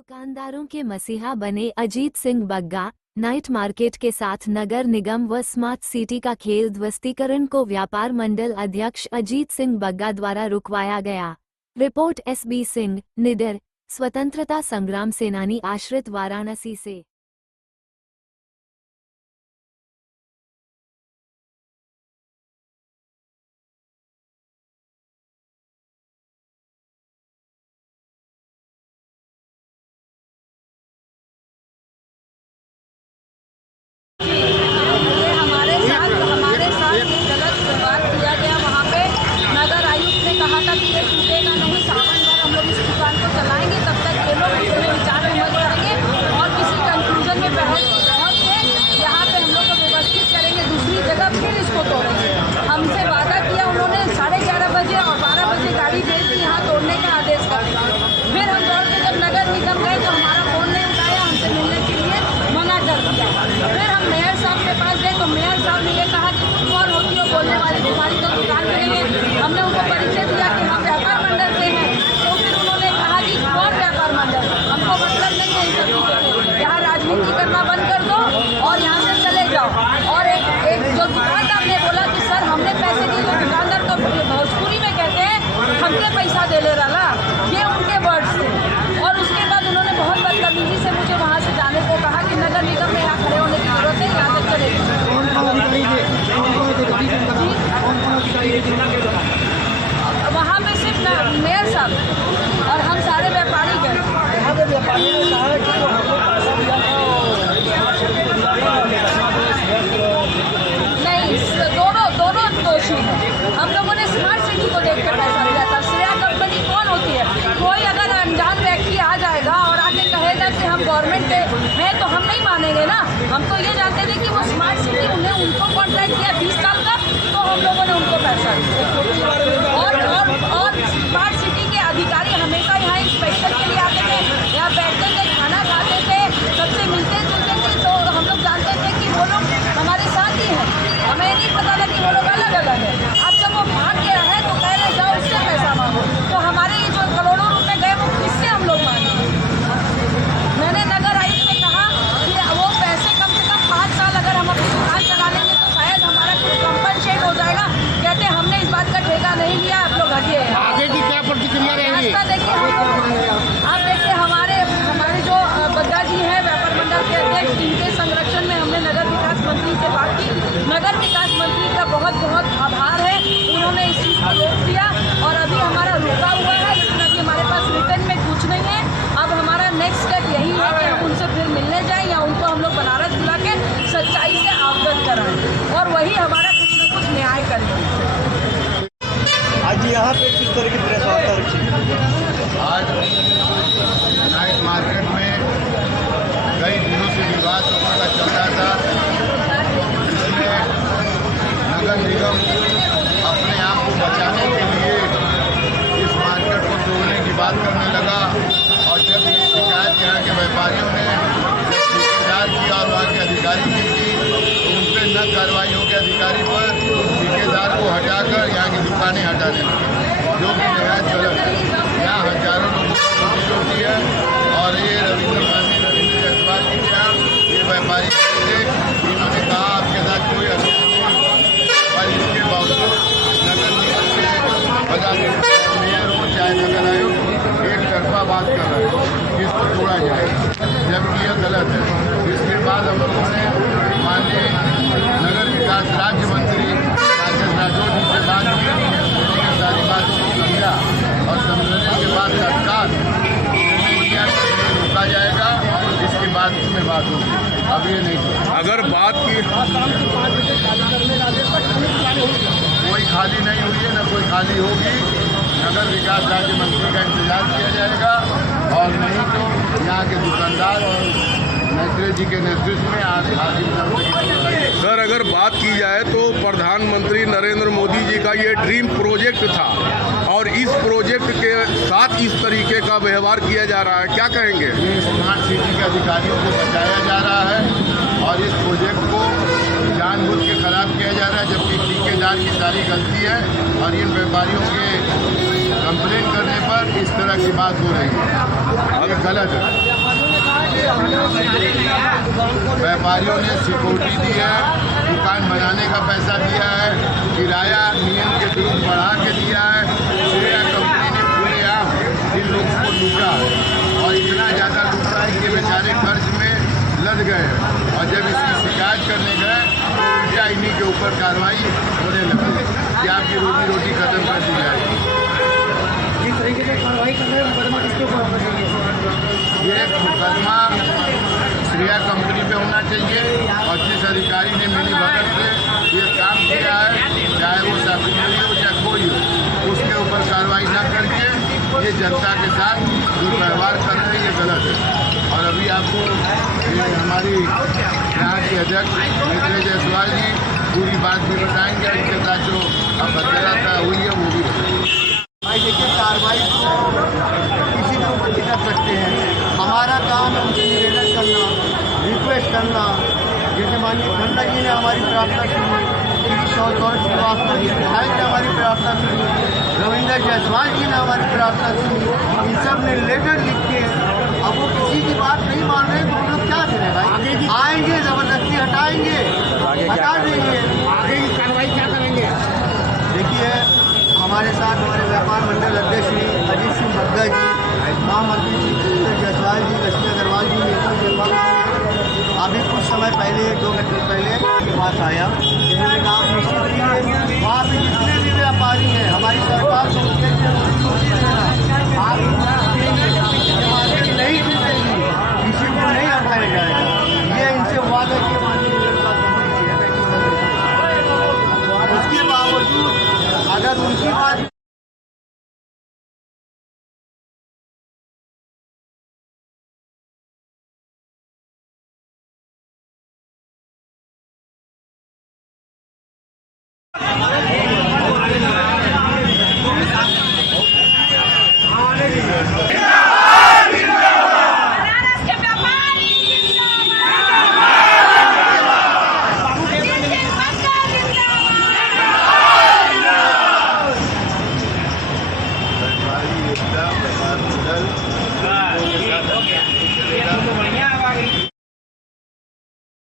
दुकानदारों के मसीहा बने अजीत सिंह बग्गा। नाइट मार्केट के साथ नगर निगम व स्मार्ट सिटी का खेल ध्वस्तीकरण को व्यापार मंडल अध्यक्ष अजीत सिंह बग्गा द्वारा रुकवाया गया। रिपोर्ट SB सिंह, निडर, स्वतंत्रता संग्राम सेनानी आश्रित, वाराणसी से। हमारे साथ ये गलत व्यवहार किया गया। वहाँ पे नगर आयुक्त ने कहा था कि ये टूटेगा नहीं, सावन भर हम लोग इस दुकान को चलाएंगे, तब तक ये लोग अपने विचार विमर्श करेंगे और किसी कंक्लूजन में पहुँच के यहाँ पे हम लोग को व्यवस्थित करेंगे, दूसरी जगह फिर इसको तोड़ेंगे। हमसे वादा किया उन्होंने 11:30 बजे और 12 बजे गाड़ी भेज दी यहाँ तोड़ने का आदेश कर दिया। फिर हम दौड़ के जब नगर निगम गए तो हमारा फोन नहीं उठाया, हमसे मिलने के लिए मना कर दिया। फिर हम मेयर साहब के पास गए तो मेयर साहब ने ये कहा कि तुम और होती हो बोलने वाली, तुम्हारी तो दुकान नहीं है। हमने उनको परिचय दिया कि हम व्यापार मंडल से हैं, तो फिर उन्होंने कहा कि कौन व्यापार मंडल, हमको मतलब नहीं है इन सब चीज़ों से, यहाँ राजनीति करना बंद कर दो और यहाँ से चले जाओ। और एक जो दुकानदार ने बोला कि सर हमने पैसे दिए, जो दुकानदार तो भोजपुरी में कहते हैं हमने पैसा दे ले रहा, ये उनके वर्ड्स थे। और उसके बाद उन्होंने बहुत बदतमीजी से मुझे वहाँ से जाने को कहा कि नगर निगम में यहाँ खड़े होने की जरूरत है, यहाँ तक चले। वहाँ पे सिर्फ मेयर साहब और हम सारे व्यापारी गए। नहीं, दोनों दोषी हैं। हम लोगों ने स्मार्ट सिटी को देख कर पैसा दिया था। श्रेया कंपनी कौन होती है? कोई अगर अनजान व्यक्ति आ जाएगा और आके कहेगा कि हम गवर्नमेंट हैं तो हम नहीं मानेंगे ना। हम तो ये जानते थे कि वो स्मार्ट सिटी उन्हें उनको कॉन्ट्रैक्ट किया 20 साल का, तो हम लोगों ने उनको पैसा दिया। और स्मार्ट सिटी के अधिकारी हमेशा यहाँ इंस्पेक्शन के लिए आते थे, यहाँ बैठते थे, खाना खाते थे, सबसे मिलते जुलते थे। तो हम लोग जानते थे कि वो लोग हमारे साथ ही हैं, हमें नहीं पता था कि वो लोग अलग अलग हैं। अब जब वो भाग गया है तो कह रहे जाओ उससे पैसा मांगो, तो हमारे ये जो करोड़ों रुपए गए वो किससे हम लोग मांगे? मैंने नगर आयुक्त से कहा कि वो पैसे कम से कम 5 साल अगर हम अपनी दुकान चला लेंगे तो शायद हमारा कुछ कंपनसेट हो जाएगा। कहते हमने इस बात का ठेका नहीं लिया, आप लोग हटिए। आगे की क्या प्रतिक्रिया रहेगी? देखिए आप देखिए हमारे जो बग्गा जी हैं व्यापार मंडल के अध्यक्ष, इनके संरक्षण में हमने नगर विकास मंत्री से बात की। नगर विकास मंत्री का बहुत बहुत आभार है, उन्होंने इस चीज़ को रोक दिया और अभी हमारा रुका हुआ है, लेकिन अभी हमारे पास रिटर्न में कुछ नहीं है। अब हमारा नेक्स्ट स्टेप यही है कि हम उनसे फिर मिलने जाएं या उनको हम लोग बनारस बुला के सच्चाई से अवगत कराएं और वही हमारा कुछ न कुछ न्याय करें। आज यहाँ पे किस तरह की प्रेस वार्ता रखी? आज नाइट मार्केट में कई दिनों से विवाद का चल रहा था, जिसमें नगर निगम अपने आप को बचाने के लिए इस मार्केट को तोड़ने की बात करने लगा। और जब ये शिकायत यहाँ के व्यापारियों ने ठेकेदार किया और वहाँ के अधिकारी की थी, तो उन पर न कार्रवाई हो गई अधिकारी पर, ठेकेदार को हटाकर यहाँ की दुकानें हटाने लगे, जो कि नहायत गलत है। यहाँ हजारों लोगों की रोजी रोटी है और ये रविंद्र जयसवाल की क्या ये व्यापारी थे, इन्होंने कहा आपके साथ कोई अन्याय नहीं हुआ, और इसके बावजूद नगर निगम के मेयर हो चाहे नगर आयोग एक तरफा बात कर रहे हैं कि इसको तोड़ा जाए, जबकि यह गलत है। इसके बाद हम लोगों ने माननीय नगर विकास राज्य मंत्री राजेश राठौर जी से बात की, उन्होंने सारी बातों को समझा और समझने के बाद तत्काल रोका जाएगा। इसके बाद में बात होगी, अब ये नहीं। अगर बात की कोई खाली नहीं हुई है, न कोई खाली होगी। नगर विकास राज्य मंत्री का इंतजार किया जाएगा और नहीं तो यहाँ के दुकानदार और मंत्री जी के नेतृत्व में आज सर, अगर बात की जाए तो प्रधानमंत्री नरेंद्र मोदी जी का ये ड्रीम प्रोजेक्ट था और इस प्रोजेक्ट के साथ इस तरीके का व्यवहार किया जा रहा है, क्या कहेंगे? ये स्मार्ट सिटी के अधिकारियों को बचाया जा रहा है और इस प्रोजेक्ट को जानबूझ के खराब किया जा रहा है, जबकि ठेकेदार की सारी गलती है और इन व्यापारियों के कंप्लेंट करने पर इस तरह की बात हो रही है, ये गलत है। व्यापारियों ने सिक्योरिटी दी है, दुकान बनाने का पैसा दिया है, किराया नियम के विरुद्ध बढ़ा के दिया है। श्रेया कंपनी ने खुलेआम इन लोगों को लूटा है और इतना ज़्यादा लूटा है कि बेचारे कर्ज में लद गए और जब इसकी शिकायत करने गए तो उल्टा इन्हीं के ऊपर कार्रवाई होने लगी कि आपकी रोजी रोटी खत्म कर दी जाएगी। जिस तरीके से कार्रवाई कर रहे हैं मुकदमा किसके ऊपर होना चाहिए? ये मुकदमा श्रेया कंपनी पे होना चाहिए और जिस अधिकारी ने मिली भगत से ये काम किया है, चाहे वो सब्सिडी हो चाहे कोई हो, उसके ऊपर कार्रवाई न करके ये जनता के साथ जो व्यवहार कर रहे हैं ये गलत है। और अभी आपको ये हमारी यहाँ की अध्यक्ष मित्र जायसवाल जी पूरी बात भी बताएंगे, इनके साथ जो अब बदलाव हुई है वो भी बताएंगे। भाई देखिए, कार्रवाई को किसी के ऊपर भी कर सकते हैं। हमारा काम है उनसे निवेदन करना, रिक्वेस्ट करना। जैसे माननीय खन्ना जी ने हमारी प्रार्थना सुनी, सौरभ श्रीवास्तव जी विधायक ने हमारी प्रार्थना सुनी, रविंद्र जायसवाल जी ने हमारी प्रार्थना सुनी, इन सब ने लेटर लिख के अब वो किसी की बात नहीं मान रहे तो हम लोग क्या करें भाई? आएंगे, ज़बरदस्ती हटाएंगे, हटा देंगे। आगे की कार्रवाई क्या करेंगे? देखिए, हमारे साथ हमारे व्यापार मंडल अध्यक्ष श्री अजीत सिंह बग्गा जी, महामंत्री श्री रविंद्र जायसवाल जी, लक्ष्मी अग्रवाल जी, अभी कुछ समय पहले 2 घंटे पहले के पास आया। इन्होंने कहा निश्चित कीजिए वहाँ पे जितने भी व्यापारी हैं हमारी सरकार को उसके लिए रोजी देना, आप नहीं टूटेगी, किसी को नहीं